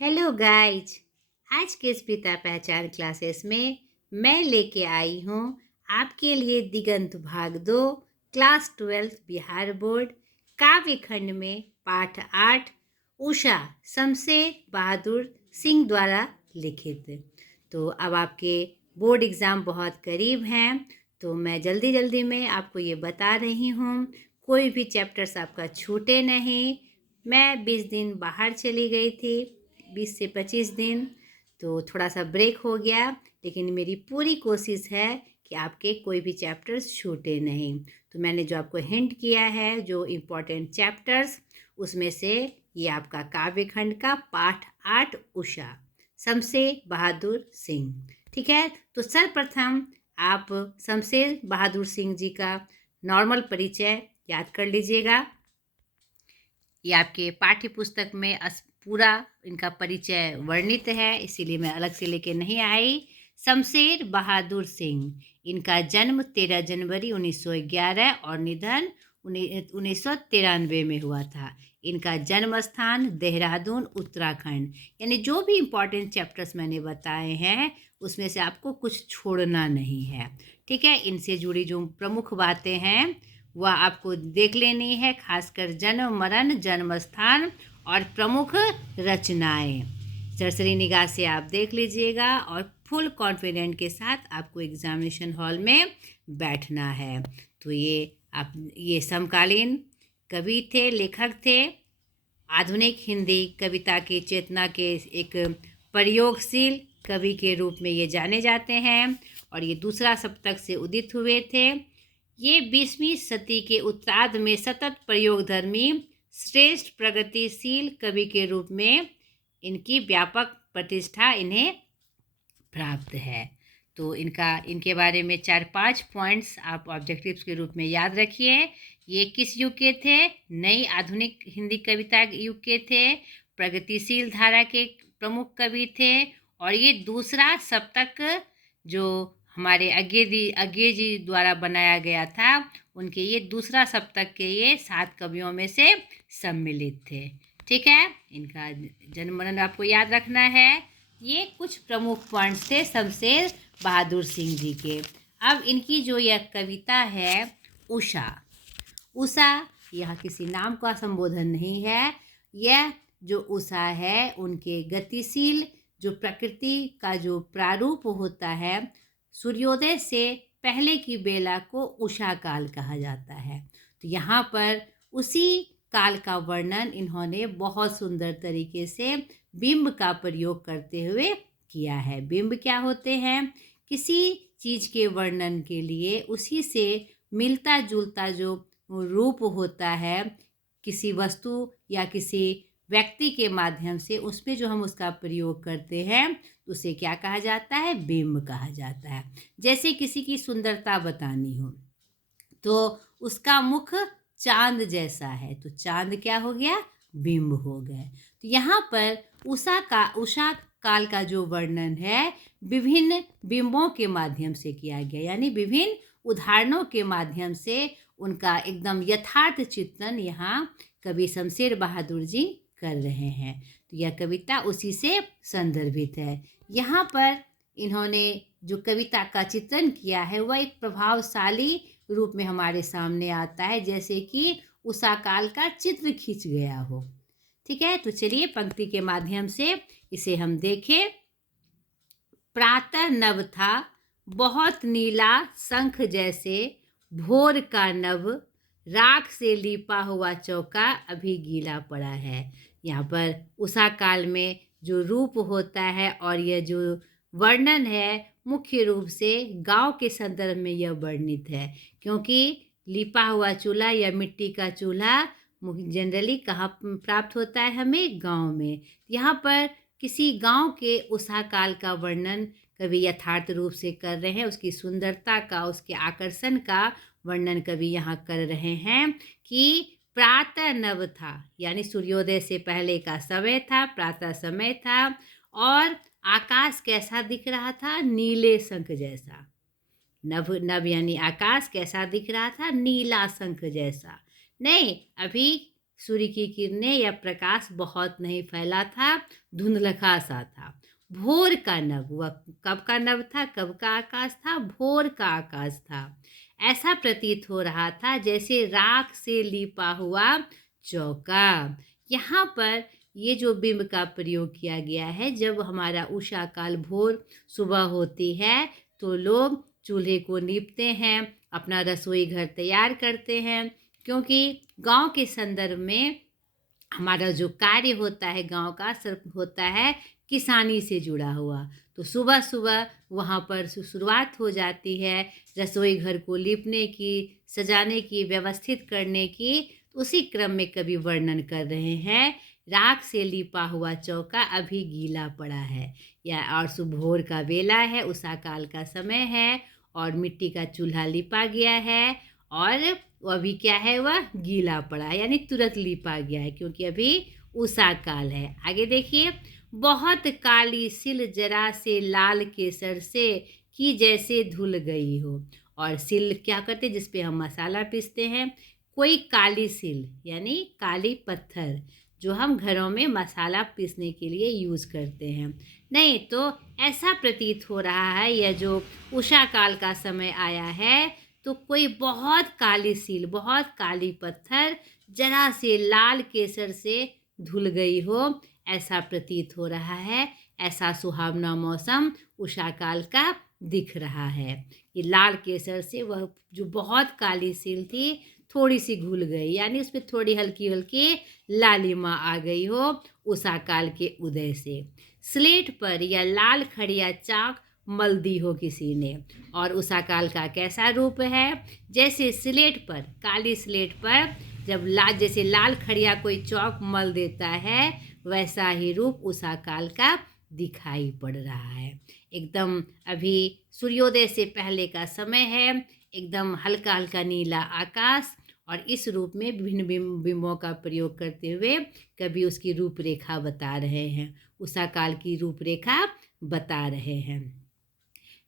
Hello guys. आज के स्मिता पहचान क्लासेस में मैं लेके आई हूँ आपके लिए दिगंत भाग 2 क्लास 12 बिहार बोर्ड काव्य खंड में पाठ 8 उषा शमशेर बहादुर सिंह द्वारा लिखित। तो अब आपके बोर्ड एग्ज़ाम बहुत करीब हैं, तो मैं जल्दी जल्दी में आपको ये बता रही हूँ, कोई भी चैप्टर्स आपका छूटे नहीं। मैं 20 दिन बाहर चली गई थी, 20 से 25 दिन, तो थोड़ा सा ब्रेक हो गया, लेकिन मेरी पूरी कोशिश है कि आपके कोई भी चैप्टर्स छूटे नहीं। तो मैंने जो आपको हिंट किया है, जो इम्पोर्टेंट चैप्टर्स, उसमें से ये आपका काव्य खंड का पाठ 8 उषा शमशेर बहादुर सिंह। ठीक है, तो सर्वप्रथम आप शमशेर बहादुर सिंह जी का नॉर्मल परिचय याद कर लीजिएगा। ये आपके पाठ्य पुस्तक में पूरा इनका परिचय वर्णित है, इसीलिए मैं अलग से लेके नहीं आई। शमशेर बहादुर सिंह, इनका जन्म 13 जनवरी 1911 और निधन 1993 में हुआ था। इनका जन्म स्थान देहरादून उत्तराखंड। यानी जो भी इम्पोर्टेंट चैप्टर्स मैंने बताए हैं उसमें से आपको कुछ छोड़ना नहीं है। ठीक है, इनसे जुड़ी जो प्रमुख बातें हैं वह आपको देख लेनी है, खासकर जन्म मरण जन्म स्थान और प्रमुख रचनाएं सरसरी निगाह से आप देख लीजिएगा और फुल कॉन्फिडेंट के साथ आपको एग्जामिनेशन हॉल में बैठना है। तो ये समकालीन कवि थे, लेखक थे, आधुनिक हिंदी कविता की चेतना के एक प्रयोगशील कवि के रूप में ये जाने जाते हैं और ये दूसरा शतक से उदित हुए थे। ये 20वीं सदी के उत्तरार्ध में सतत प्रयोगधर्मी श्रेष्ठ प्रगतिशील कवि के रूप में इनकी व्यापक प्रतिष्ठा इन्हें प्राप्त है। तो इनके बारे में 4-5 पॉइंट्स आप ऑब्जेक्टिव्स के रूप में याद रखिए। ये किस युग के थे? नई आधुनिक हिंदी कविता युग के थे, प्रगतिशील धारा के प्रमुख कवि थे और ये दूसरा शतक जो हमारे अज्ञे जी द्वारा बनाया गया था, उनके ये दूसरा शतक के ये 7 कवियों में से सम्मिलित थे। ठीक है, इनका जन्म मरण आपको याद रखना है। ये कुछ प्रमुख पॉइंट्स थे शमशेर बहादुर सिंह जी के। अब इनकी जो यह कविता है उषा, उषा यह किसी नाम का संबोधन नहीं है। यह जो उषा है उनके गतिशील जो प्रकृति का जो प्रारूप होता है, सूर्योदय से पहले की बेला को उषा काल कहा जाता है। तो यहाँ पर उसी काल का वर्णन इन्होंने बहुत सुंदर तरीके से बिंब का प्रयोग करते हुए किया है। बिंब क्या होते हैं? किसी चीज के वर्णन के लिए उसी से मिलता जुलता जो रूप होता है किसी वस्तु या किसी व्यक्ति के माध्यम से, उसमें जो हम उसका प्रयोग करते हैं उसे क्या कहा जाता है? बिंब कहा जाता है। जैसे किसी की सुंदरता बतानी हो तो उसका मुख चांद जैसा है, तो चांद क्या हो गया? बिंब हो गए। तो यहाँ पर उषा काल का जो वर्णन है विभिन्न बिंबों के माध्यम से किया गया, यानी विभिन्न उदाहरणों के माध्यम से उनका एकदम यथार्थ चित्रण यहाँ कवि शमशेर बहादुर जी कर रहे हैं। तो यह कविता उसी से संदर्भित है। यहाँ पर इन्होंने जो कविता का चित्रण किया है वह एक प्रभावशाली रूप में हमारे सामने आता है, जैसे कि उषा काल का चित्र खींच गया हो। ठीक है, तो चलिए पंक्ति के माध्यम से इसे हम देखें। प्रातः नभ था बहुत नीला शंख जैसे, भोर का नभ राख से लीपा हुआ चौका अभी गीला पड़ा है। यहाँ पर उषा काल में जो रूप होता है और यह जो वर्णन है मुख्य रूप से गांव के संदर्भ में यह वर्णित है, क्योंकि लिपा हुआ चूल्हा या मिट्टी का चूल्हा जनरली कहाँ प्राप्त होता है? हमें गांव में। यहाँ पर किसी गांव के उषा काल का वर्णन कवि यथार्थ रूप से कर रहे हैं, उसकी सुंदरता का, उसके आकर्षण का वर्णन कवि यहाँ कर रहे हैं कि प्रातः नभ था, यानी सूर्योदय से पहले का समय था, प्रातः समय था और आकाश कैसा दिख रहा था? नीले शंख जैसा। नभ नभ यानी आकाश कैसा दिख रहा था? नीला शंख जैसा। नहीं, अभी सूर्य की किरणें या प्रकाश बहुत नहीं फैला था, धुंधलका सा था। भोर का नभ, वह कब का नभ था, कब का आकाश था? भोर का आकाश था। ऐसा प्रतीत हो रहा था जैसे राख से लिपा हुआ चौका। यहाँ पर ये जो बिंब का प्रयोग किया गया है, जब हमारा उषा काल भोर सुबह होती है तो लोग चूल्हे को लीपते हैं, अपना रसोई घर तैयार करते हैं, क्योंकि गांव के संदर्भ में हमारा जो कार्य होता है गांव का सिर्फ होता है किसानी से जुड़ा हुआ। तो सुबह सुबह वहाँ पर शुरुआत हो जाती है रसोई घर को लीपने की, सजाने की, व्यवस्थित करने की। तो उसी क्रम में कवि वर्णन कर रहे हैं, राख से लिपा हुआ चौका अभी गीला पड़ा है, या और सुबह का बेला है, उषा काल का समय है और मिट्टी का चूल्हा लिपा गया है और वो अभी क्या है, वह गीला पड़ा है, यानी तुरंत लिपा गया है क्योंकि अभी उषा काल है। आगे देखिए, बहुत काली सिल जरा से लाल केसर से कि जैसे धुल गई हो। और सिल क्या करते हैं, जिसपे हम मसाला पीसते हैं। कोई काली सिल यानी काली पत्थर जो हम घरों में मसाला पीसने के लिए यूज़ करते हैं। नहीं तो ऐसा प्रतीत हो रहा है यह जो उषा काल का समय आया है, तो कोई बहुत काली सील, बहुत काली पत्थर जरा से लाल केसर से धुल गई हो, ऐसा प्रतीत हो रहा है। ऐसा सुहावना मौसम उषा काल का दिख रहा है। ये लाल केसर से वह जो बहुत काली सील थी थोड़ी सी घुल गई, यानी उसमें थोड़ी हल्की हल्की लालिमा आ गई हो उषा काल के उदय से। स्लेट पर या लाल खड़िया चाक मल दी हो किसी ने। और उषा काल का कैसा रूप है, जैसे स्लेट पर, काली स्लेट पर जब जैसे लाल खड़िया कोई चौक मल देता है, वैसा ही रूप उषा काल का दिखाई पड़ रहा है। एकदम अभी सूर्योदय से पहले का समय है, एकदम हल्का हल्का नीला आकाश, और इस रूप में विभिन्न बिंबों का प्रयोग करते हुए कभी उसकी रूपरेखा बता रहे हैं, उषा काल की रूपरेखा बता रहे हैं।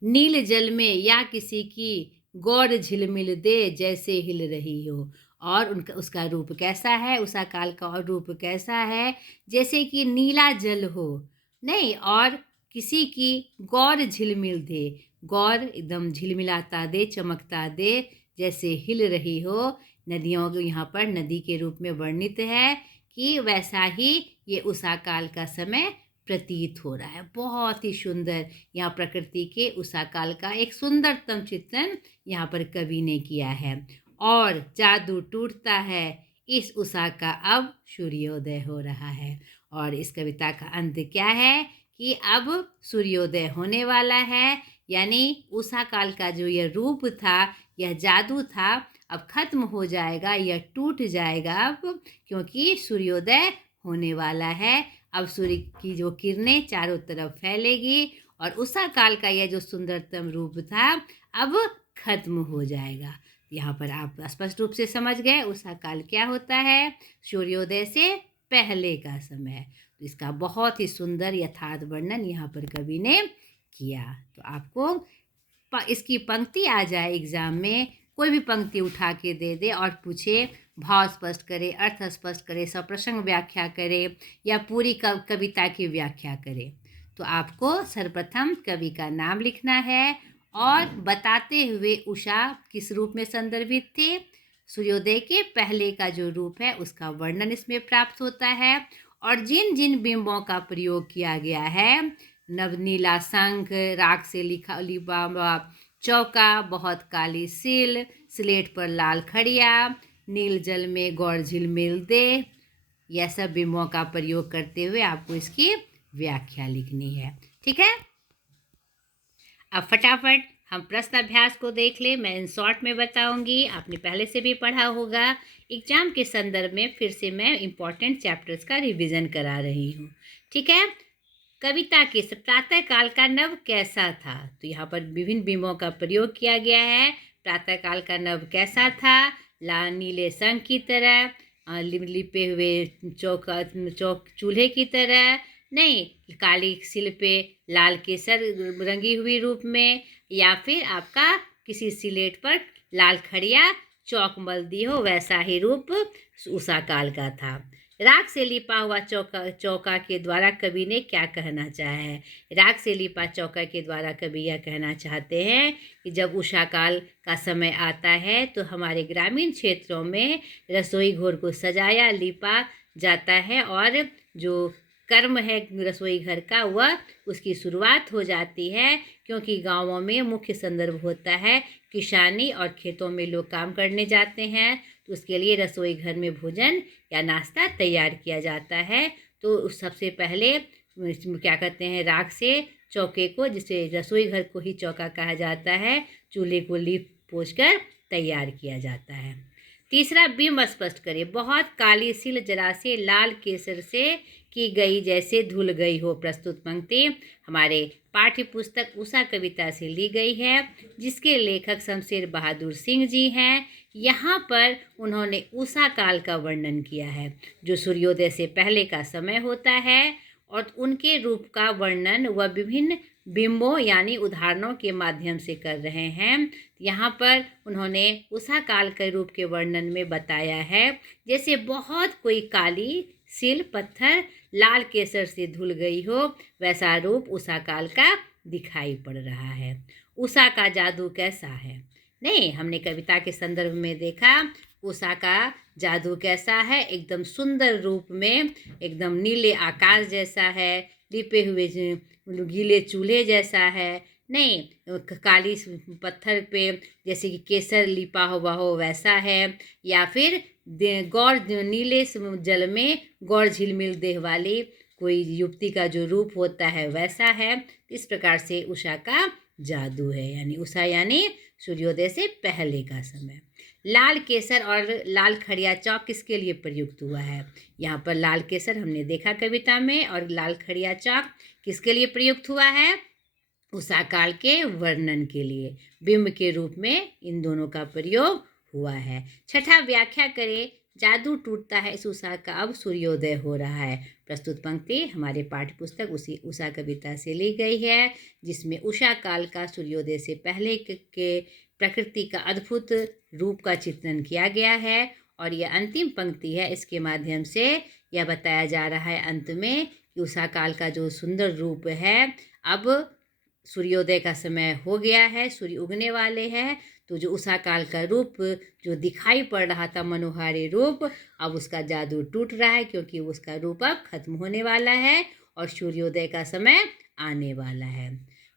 नील जल में या किसी की गौर झिलमिल दे जैसे हिल रही हो। और उनका उसका रूप कैसा है, उषा काल का और रूप कैसा है, जैसे कि नीला जल हो, नहीं, और किसी की गौर झिलमिल दे, गौर एकदम झिलमिलाता दे, चमकता दे, जैसे हिल रही हो। नदियों को यहाँ पर नदी के रूप में वर्णित है कि वैसा ही ये उषा काल का समय प्रतीत हो रहा है। बहुत ही सुंदर यहाँ प्रकृति के उषा काल का एक सुंदरतम चित्रण यहाँ पर कवि ने किया है। और जादू टूटता है इस उषा का, अब सूर्योदय हो रहा है। और इस कविता का अंत क्या है कि अब सूर्योदय होने वाला है, यानी उषा काल का जो यह रूप था, यह जादू था, अब खत्म हो जाएगा, यह टूट जाएगा अब, क्योंकि सूर्योदय होने वाला है। अब सूर्य की जो किरणें चारों तरफ फैलेगी और उषा काल का यह जो सुंदरतम रूप था अब खत्म हो जाएगा। यहाँ पर आप स्पष्ट रूप से समझ गए उषा काल क्या होता है, सूर्योदय से पहले का समय। तो इसका बहुत ही सुंदर यथार्थ वर्णन यहाँ पर कवि ने किया। तो आपको इसकी पंक्ति आ जाए एग्जाम में, कोई भी पंक्ति उठा के दे दे और पूछे, भाव स्पष्ट करे, अर्थ स्पष्ट करे, सप्रसंग व्याख्या करे या पूरी कविता की व्याख्या करे, तो आपको सर्वप्रथम कवि का नाम लिखना है और बताते हुए उषा किस रूप में संदर्भित थे, सूर्योदय के पहले का जो रूप है उसका वर्णन इसमें प्राप्त होता है। और जिन जिन बिंबों का प्रयोग किया गया है, नवनीला शंख, राख से लिपा चौका, बहुत काली सील, स्लेट पर लाल खड़िया, नील जल में गौर झिलमिल दे, यह सब बिंबों का प्रयोग करते हुए आपको इसकी व्याख्या लिखनी है। ठीक है, अब फटाफट हम प्रश्न अभ्यास को देख ले। मैं इन शॉर्ट में बताऊंगी, आपने पहले से भी पढ़ा होगा। एग्जाम के संदर्भ में फिर से मैं इम्पॉर्टेंट चैप्टर्स का रिवीजन करा रही हूँ। ठीक है, कविता के प्रातः काल का नभ कैसा था, तो यहाँ पर विभिन्न बिंबों का प्रयोग किया गया है। प्रातः काल का नभ कैसा था, लाल नीले शंख की तरह, लिपे हुए चौक चूल्हे की तरह, नहीं, काली सिल पे लाल केसर रंगी हुई रूप में, या फिर आपका किसी सिलेट पर लाल खड़िया चौक मल दी हो, वैसा ही रूप उषा काल का था। राख से लिपा हुआ चौका के द्वारा कवि ने क्या कहना चाहा है? राख से लिपा चौका के द्वारा कवि यह कहना चाहते हैं कि जब उषा काल का समय आता है तो हमारे ग्रामीण क्षेत्रों में रसोई घोर को सजाया लिपा जाता है, और जो कर्म है रसोई घर का वह उसकी शुरुआत हो जाती है, क्योंकि गांवों में मुख्य संदर्भ होता है किसानी, और खेतों में लोग काम करने जाते हैं, तो उसके लिए रसोई घर में भोजन या नाश्ता तैयार किया जाता है। तो सबसे पहले क्या कहते हैं, राख से चौके को, जिसे रसोई घर को ही चौका कहा जाता है, चूल्हे को लीप पोछ कर तैयार किया जाता है। तीसरा, बिंब स्पष्ट करिए। बहुत काली सिल जरा से लाल केसर से की गई जैसे धुल गई हो। प्रस्तुत पंक्ति हमारे पाठ्य पुस्तक उषा कविता से ली गई है, जिसके लेखक शमशेर बहादुर सिंह जी हैं। यहाँ पर उन्होंने उषा काल का वर्णन किया है, जो सूर्योदय से पहले का समय होता है, और उनके रूप का वर्णन वह विभिन्न बिंबों यानी उदाहरणों के माध्यम से कर रहे हैं। यहाँ पर उन्होंने उषा काल के रूप के वर्णन में बताया है, जैसे बहुत कोई काली सिल पत्थर लाल केसर से धुल गई हो, वैसा रूप उषा काल का दिखाई पड़ रहा है। उषा का जादू कैसा है? नहीं, हमने कविता के संदर्भ में देखा उषा का जादू कैसा है। एकदम सुंदर रूप में, एकदम नीले आकाश जैसा है, लिपे हुए गीले चूल्हे जैसा है। नहीं, काली पत्थर पे जैसे कि केसर लिपा हुआ हो वैसा है, या फिर गौर नीले जल में गौर झिलमिल देह वाली कोई युवती का जो रूप होता है वैसा है। इस प्रकार से उषा का जादू है, यानी उषा यानी सूर्योदय से पहले का समय। लाल केसर और लाल खड़िया चौक किसके लिए प्रयुक्त हुआ है? यहाँ पर लाल केसर हमने देखा कविता में, और लाल खड़िया चौक किसके लिए प्रयुक्त हुआ है? उषा काल के वर्णन के लिए, बिंब के रूप में इन दोनों का प्रयोग हुआ है। छठा, व्याख्या करें। जादू टूटता है इस उषा का, अब सूर्योदय हो रहा है। प्रस्तुत पंक्ति हमारे पाठ्य पुस्तक उसी उषा कविता से ली गई है, जिसमें उषा काल का सूर्योदय से पहले के प्रकृति का अद्भुत रूप का चित्रण किया गया है। और यह अंतिम पंक्ति है, इसके माध्यम से यह बताया जा रहा है अंत में कि उषा काल का जो सुंदर रूप है, अब सूर्योदय का समय हो गया है, सूर्य उगने वाले हैं, तो जो उषा काल का रूप जो दिखाई पड़ रहा था मनोहारी रूप, अब उसका जादू टूट रहा है, क्योंकि उसका रूप अब खत्म होने वाला है और सूर्योदय का समय आने वाला है।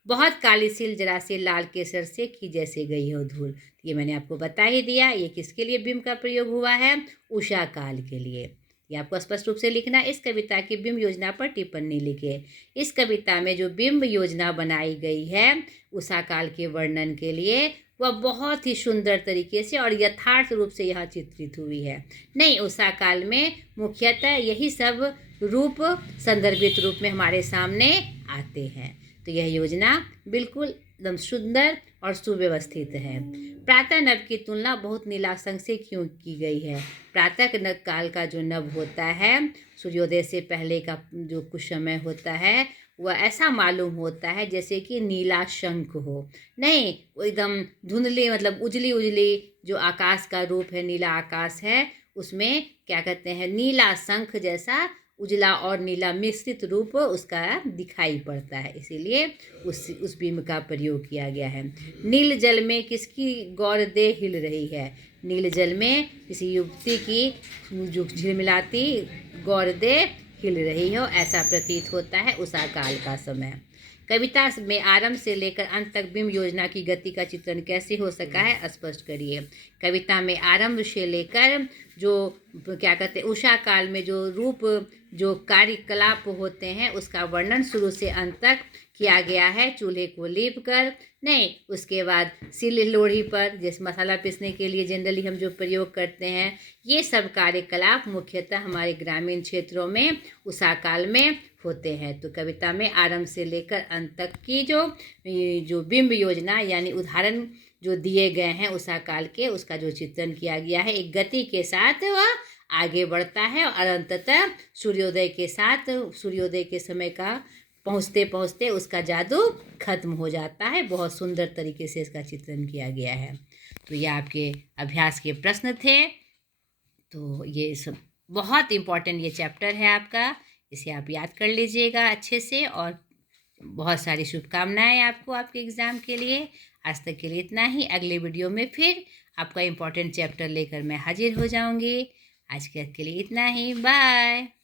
बहुत काली सिल जरा से लाल केसर से की जैसे गई हो धूल। ये मैंने आपको बता ही दिया। ये किसके लिए बिंब का प्रयोग हुआ है? उषा काल के लिए। ये आपको स्पष्ट रूप से लिखना। इस कविता की बिंब योजना पर टिप्पणी लिखे। इस कविता में जो बिंब योजना बनाई गई है उषा काल के वर्णन के लिए, वह बहुत ही सुंदर तरीके से और यथार्थ रूप से यह चित्रित हुई है। नहीं, उषा काल में मुख्यतः यही सब रूप संदर्भित रूप में हमारे सामने आते हैं। तो यह योजना बिल्कुल एकदम सुंदर और सुव्यवस्थित है। प्रातः नभ की तुलना बहुत नीलाशंक से क्यों की गई है? प्रातः काल का जो नभ होता है, सूर्योदय से पहले का जो कुछ समय होता है, वह ऐसा मालूम होता है जैसे कि नीला शंख हो। नहीं, वो एकदम धुंधली, मतलब उजली उजली जो आकाश का रूप है, नीला आकाश है, उसमें क्या कहते हैं, नीला शंख जैसा उजला और नीला मिश्रित रूप उसका दिखाई पड़ता है, इसीलिए उस बिंब का प्रयोग किया गया है। नील जल में किसकी गौरदेह हिल रही है? नील जल में किसी युवती की जो झिलमिलाती गौरदेह हिल रही हो, ऐसा प्रतीत होता है उषा काल का समय। कविता में आरंभ से लेकर अंत तक बिंब योजना की गति का चित्रण कैसे हो सका है, स्पष्ट करिए। कविता में आरंभ से लेकर जो क्या कहते हैं उषा काल में जो रूप जो कार्यकलाप होते हैं उसका वर्णन शुरू से अंत तक किया गया है। चूल्हे को लीप कर, नहीं, उसके बाद सिल लोढ़ी पर जैसे मसाला पीसने के लिए जनरली हम जो प्रयोग करते हैं, ये सब कार्यकलाप मुख्यतः हमारे ग्रामीण क्षेत्रों में उषा काल में होते हैं। तो कविता में आरंभ से लेकर अंत तक की जो बिंब योजना यानी उदाहरण जो दिए गए हैं उषा काल के, उसका जो चित्रण किया गया है, एक गति के साथ वह आगे बढ़ता है और अंततः सूर्योदय के साथ, सूर्योदय के समय का पहुँचते पहुँचते उसका जादू खत्म हो जाता है। बहुत सुंदर तरीके से इसका चित्रण किया गया है। तो ये आपके अभ्यास के प्रश्न थे। तो ये सब बहुत इम्पोर्टेंट ये चैप्टर है आपका, इसे आप याद कर लीजिएगा अच्छे से। और बहुत सारी शुभकामनाएं आपको आपके एग्ज़ाम के लिए। आज तक के लिए इतना ही। अगले वीडियो में फिर आपका इम्पोर्टेंट चैप्टर लेकर मैं हाजिर हो जाऊंगी। आज के लिए इतना ही। बाय।